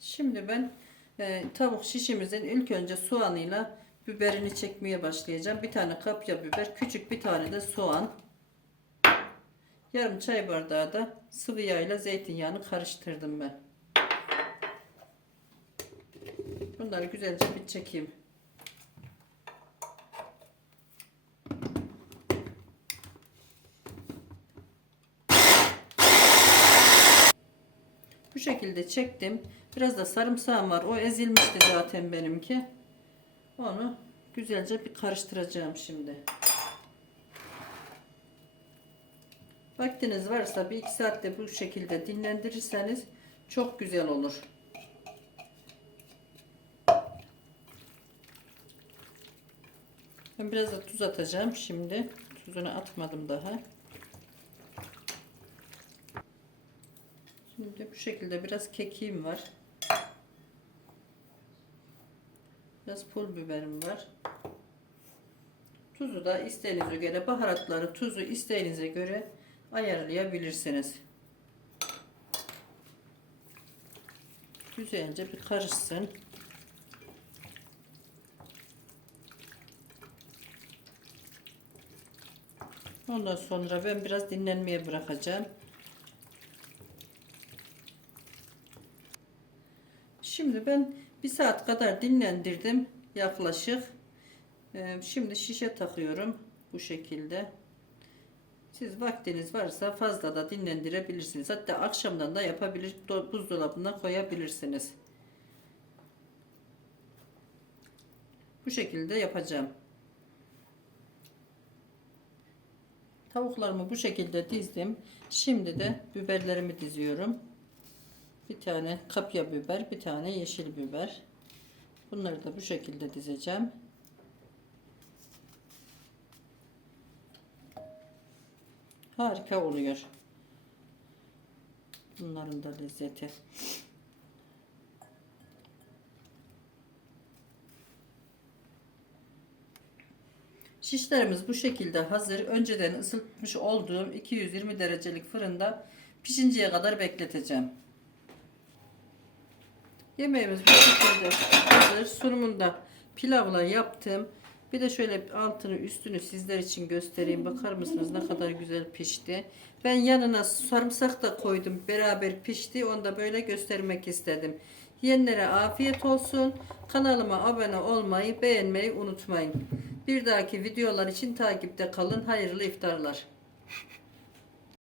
Şimdi ben e, tavuk şişimizin ilk önce soğanıyla biberini çekmeye başlayacağım. Bir tane kapya biber, küçük bir tane de soğan. Yarım çay bardağı da sıvı yağ ile zeytinyağını karıştırdım ben. Bunları güzelce bir çekeyim. Bu şekilde çektim. Biraz da sarımsağım var. O ezilmişti zaten benimki. Onu güzelce bir karıştıracağım şimdi. Vaktiniz varsa bir iki saatte bu şekilde dinlendirirseniz çok güzel olur. Ben biraz da tuz atacağım şimdi. Tuzunu atmadım daha. Şimdi bu şekilde biraz kekiğim var. Biraz pul biberim var. Tuzu da isteğinize göre baharatları, tuzu isteğinize göre ayarlayabilirsiniz. Güzelce bir karışsın. Ondan sonra ben biraz dinlenmeye bırakacağım. Şimdi ben bir saat kadar dinlendirdim yaklaşık. Ee, Şimdi şişe takıyorum bu şekilde. Siz vaktiniz varsa fazla da dinlendirebilirsiniz. Hatta akşamdan da yapabilir, do- buzdolabına koyabilirsiniz. Bu şekilde yapacağım. Tavuklarımı bu şekilde dizdim. Şimdi de biberlerimi diziyorum. Bir tane kapya biber, bir tane yeşil biber. Bunları da bu şekilde dizeceğim. Harika oluyor. Bunların da lezzeti. Şişlerimiz bu şekilde hazır. Önceden ısıtmış olduğum 220 derecelik fırında pişinceye kadar bekleteceğim. Yemeğimiz bu şekilde hazır. Sunumunda pilavla yaptım. Bir de şöyle altını üstünü sizler için göstereyim. Bakar mısınız ne kadar güzel pişti. Ben yanına sarımsak da koydum. Beraber pişti. Onu da böyle göstermek istedim. Yiyenlere afiyet olsun. Kanalıma abone olmayı, beğenmeyi unutmayın. Bir dahaki videolar için takipte kalın. Hayırlı iftarlar.